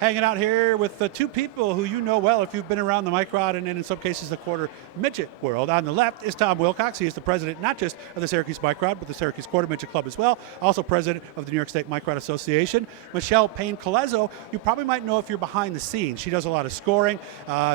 hanging out here with the two people who you know well if you've been around the Microd and in some cases the quarter midget world. On the left is Tom Wilcox. He is the president not just of the Syracuse Microd, but the Syracuse Quarter Midget Club as well. Also president of the New York State Microd Association. Michele Payne Kuleszo, you probably might know if you're behind the scenes. She does a lot of scoring.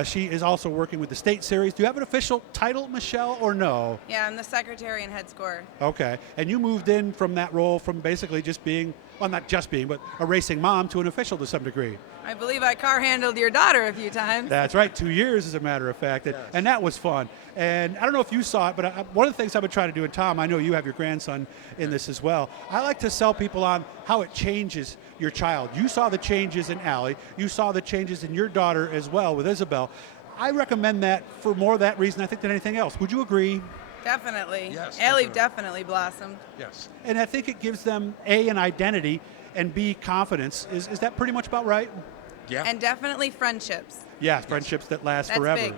She is also working with the state series. Do you have an official title, Michele, or no? Yeah, I'm the secretary and head scorer. Okay. And you moved in from that role from basically just being, well, not just being, but a racing mom to an official to some degree. I believe I car handled your daughter a few times. That's right, 2 years as a matter of fact, and that was fun. And I don't know if you saw it, but one of the things I've been trying to do, and Tom, I know you have your grandson in this as well, I like to sell people on how it changes your child. You saw the changes in Allie, you saw the changes in your daughter as well with Isabel. I recommend that for more of that reason, I think, than anything else. Would you agree? Definitely. Yes. Allie definitely blossomed. Yes. And I think it gives them, A, an identity, and B, confidence. Is that pretty much about right? Yeah. And definitely friendships. Yeah, friendships that last That's forever. big.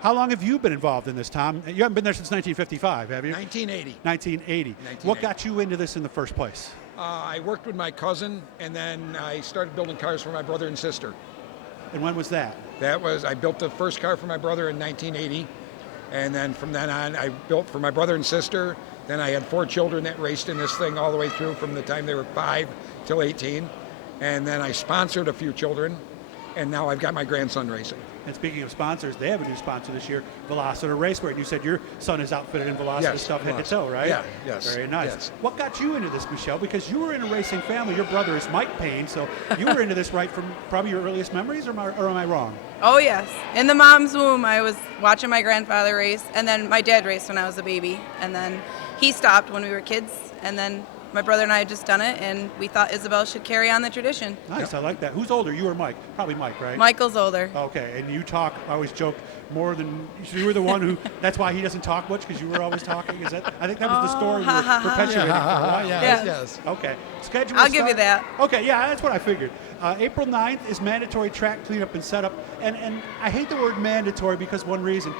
How long have you been involved in this, Tom? You haven't been there since 1955, have you? 1980. 1980. What got you into this in the first place? I worked with my cousin, and then I started building cars for my brother and sister. And when was that? I built the first car for my brother in 1980, and then from then on, I built for my brother and sister. Then I had 4 children that raced in this thing all the way through from the time they were 5 till 18. And then I sponsored a few children, and now I've got my grandson racing. And speaking of sponsors, they have a new sponsor this year, Velociter Raceway. And you said your son is outfitted in Velociter stuff head to toe, right? Yeah, yes. Very nice. Yes. What got you into this, Michele? Because you were in a racing family. Your brother is Mike Payne, so you were into this right from probably your earliest memories, or am I wrong? Oh, yes. In the mom's womb, I was watching my grandfather race, and then my dad raced when I was a baby. And then he stopped when we were kids, and then my brother and I had just done it, and we thought Isabel should carry on the tradition. Nice, I like that. Who's older, you or Mike? Probably Mike, right? Michael's older. Okay, and you talk, I always joke, more than, you were the one who, that's why he doesn't talk much, because you were always talking? Is that, I think that was the story we were perpetuating for a while. Yes. Okay. Schedule I'll give you that. Okay, yeah, that's what I figured. April 9th is mandatory track cleanup and setup, and I hate the word mandatory because one reason.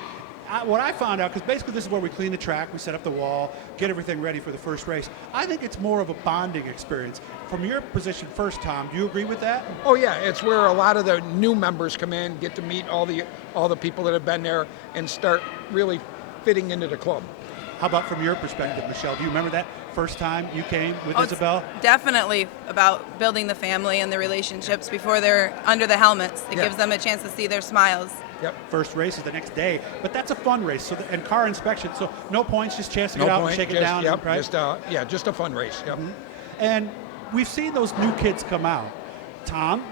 What I found out, because basically this is where we clean the track, we set up the wall, get everything ready for the first race. I think it's more of a bonding experience. From your position first, Tom, do you agree with that? Oh yeah, it's where a lot of the new members come in, get to meet all the people that have been there, and start really fitting into the club. How about from your perspective, Michele? Do you remember that first time you came with Isabel? It's definitely about building the family and the relationships before they're under the helmets. It gives them a chance to see their smiles. Yep. First race is the next day, but that's a fun race. And car inspection, so no points, just chance to get out and shake it down. Yep, right? just a fun race. Yep. Mm-hmm. And we've seen those new kids come out. Tom,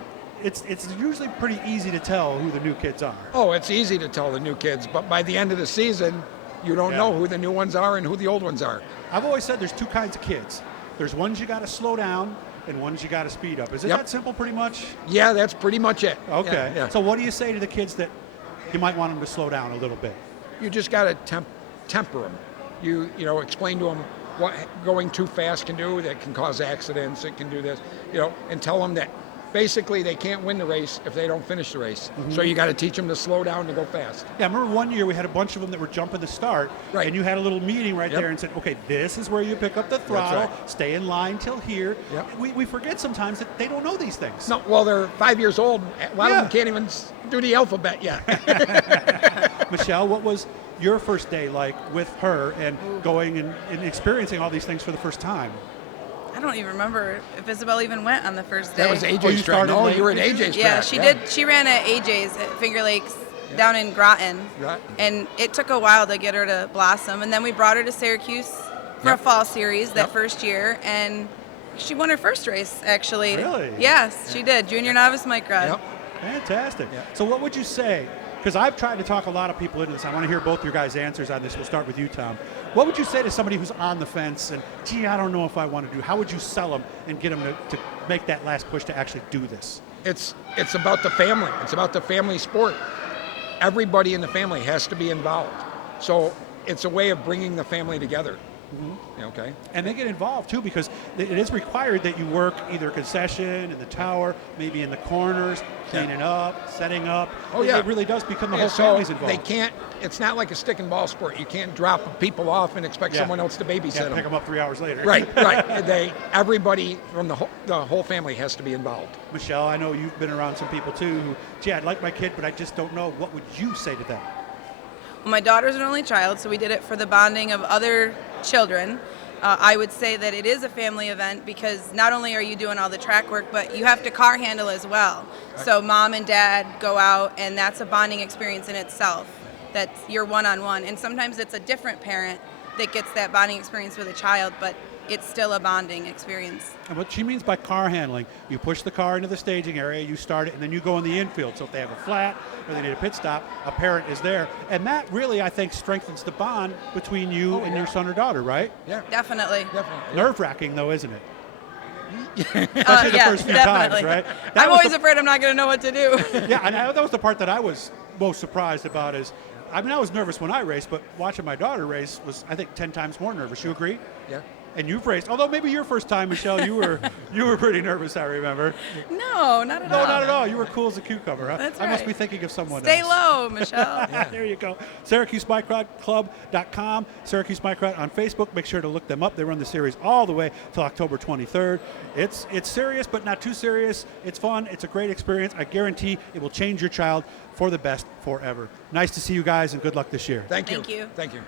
it's usually pretty easy to tell who the new kids are. Oh, it's easy to tell the new kids, but by the end of the season, you don't know who the new ones are and who the old ones are. I've always said there's 2 kinds of kids. There's ones you got to slow down and ones you got to speed up. Is it that simple pretty much? Yeah, that's pretty much it. Okay. Yeah. So what do you say to the kids that you might want them to slow down a little bit? You just got to temper them. You explain to them what going too fast can do. That can cause accidents. It can do this. And tell them that basically they can't win the race if they don't finish the race. Mm-hmm. So you got to teach them to slow down and go fast. Yeah, I remember one year we had a bunch of them that were jumping the start, right. And you had a little meeting right there and said, okay, this is where you pick up the throttle, stay in line till here. Yep. We forget sometimes that they don't know these things. No, well, they're 5 years old. A lot of them can't even do the alphabet yet. Michele, what was your first day like with her and going and experiencing all these things for the first time? I don't even remember if Isabel even went on the first day. That was AJ's track. No, you were at AJ's track. Yeah, she did. She ran at AJ's at Finger Lakes down in Groton. Right. And it took a while to get her to blossom. And then we brought her to Syracuse for a fall series that first year. And she won her first race, actually. Really? Yes, she did. Junior Novice Microd. Yep. Fantastic. So what would you say, because I've tried to talk a lot of people into this. I want to hear both your guys' answers on this. We'll start with you, Tom. What would you say to somebody who's on the fence and, gee, I don't know if I want to do? How would you sell them and get them to make that last push to actually do this? It's about the family. It's about the family sport. Everybody in the family has to be involved. So it's a way of bringing the family together. Okay. And they get involved too, because it is required that you work either concession in the tower, maybe in the corners, cleaning up, setting up. Oh, yeah. It really does become the whole So family's involved. they can't. It's not like a stick and ball sport. You can't drop people off and expect someone else to babysit Pick them. them up 3 hours later. Right. Everybody from the whole family has to be involved. Michele, I know you've been around some people too who, gee, I'd like my kid, but I just don't know. What would you say to them? Well, my daughter's an only child, so we did it for the bonding of other children. I would say that it is a family event because not only are you doing all the track work, but you have to car handle as well. Right. So mom and dad go out, and that's a bonding experience in itself. That's your one-on-one. And sometimes it's a different parent that gets that bonding experience with a child, but it's still a bonding experience. And what she means by car handling, you push the car into the staging area, you start it, and then you go in the infield. So if they have a flat or they need a pit stop, a parent is there. And that really, I think, strengthens the bond between you and your son or daughter, right? Yeah. Definitely. Nerve-wracking, though, isn't it? Yeah, the first few definitely. times, right? I'm always afraid I'm not going to know what to do. Yeah, and that was the part that I was most surprised about is, I mean, I was nervous when I raced, but watching my daughter race was, I think, 10 times more nervous. You agree? Yeah. And you've raced, although maybe your first time, Michele, you were pretty nervous, I remember. No, not at No, all. not at all. You were cool as a cucumber. Huh? That's I must right. be thinking of someone Stay else. low, Michele. There you go. Syracuse Microd Club.com, Syracuse Microd on Facebook. Make sure to look them up. They run the series all the way till October 23rd. It's serious, but not too serious. It's fun. It's a great experience. I guarantee it will change your child for the best forever. Nice to see you guys, and good luck this year. Thank you. Thank you. Thank you.